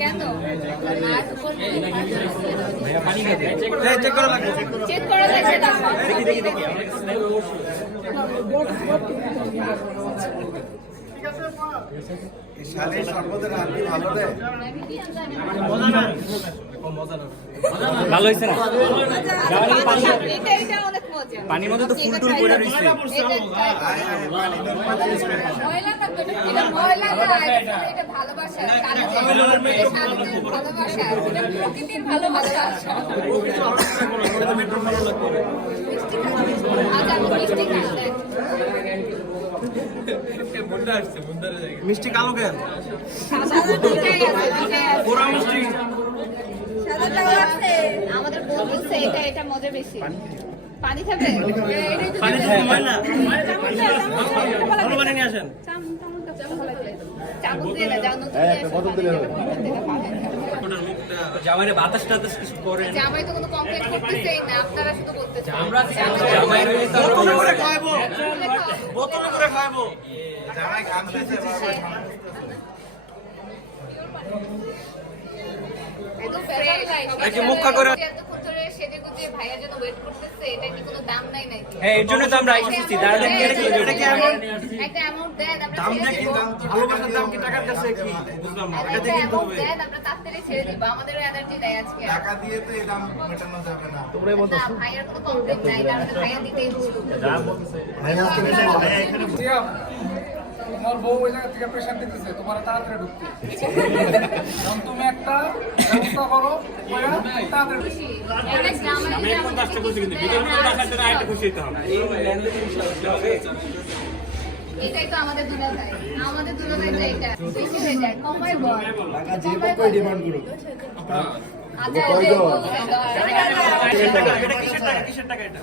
কেন চেক করা লাগবে। চেক করা লাগবে না। শালের সর্বদের আর কি ভালো রে ভালো হয়েছে না? এটা অনেক মজা। পানির মধ্যে তো ফুল টুল পড়ে রয়েছে। ময়লা না তো, এটা ময়লা না, এটা ভালোবাসা। ভালোবাসা, এটা প্রকৃতির ভালোবাসা। আচ্ছা, মিষ্টি খাই। মিষ্টি কালো কেন? পুরা মিষ্টি আমাদের বোন বলছে এটা মজা বেশি। পানি খাবে? পানি তো ময়লা। ভালো পানি নিয়ে আসেন। চামচ দিয়ে না, যাও নতুন জামাইরে বাতাস টাতাস কিছু করে না। জামাই তো কোনো কমপ্লেন করতেছেই না, আপনারা শুধু বলতেছেন। আমরা জামাইরে বোতলে করে খাওয়াবো। বোতলে করে খাওয়াবো। জামাই কাঁদতেছে বাবা একদম ফ্রেশ। মুখা করে এতক্ষণ ধরে সেজেগুজে ভাইয়ার জন্য ওয়েট করতেছে, এটা কি কোনো দাম নাই নাকি? হ্যাঁ, এর জন্য তো আমরা আইসেছি। দাঁড়ালে এটা কি এমন একটা অ্যামাউন্ট দেন, আমরা দাম ছেড়ে দেখি, দিব। ভালোবাসার দাম কি টাকার কাছে কি? বুঝলাম না। এটা একটা দেখে কিনতে অ্যামাউন্ট হবে। দেন, আমরা তাড়াতাড়ি ছেড়ে দিব। আমাদেরও এনার্জি নাই আজকে। টাকা দিয়ে তো এই দাম মেটানো যাবে না না, ভাইয়ার কোনো কমপ্লেন নাই, কারণ ভাইয়া দিতেই বলছে। তোমার বউ ওই জায়গা থেকে প্রেশার দিতেছে তোমার তাড়াতাড়ি ঢুকতে কারণ তুমি একটা ব্যবস্থা করো তাড়াতাড়ি খুশি। একটা জামাই আমি এখন আমাদের কাজটা বলছি কিন্তু ভিতরে মধ্যে আসার জন্য আরেকটা খুশি হতে হবে। এটাই তো আমাদের দুলাভাই। আমাদের দুলাভাই তো এটা। বেশি হয়ে যায়, কমাই বল। টাকা যে পকই ডিমান্ড করুক আচ্ছা, এই যে বলছেন, এটা কিসের টাকা? এটা কিসের টাকা? এটা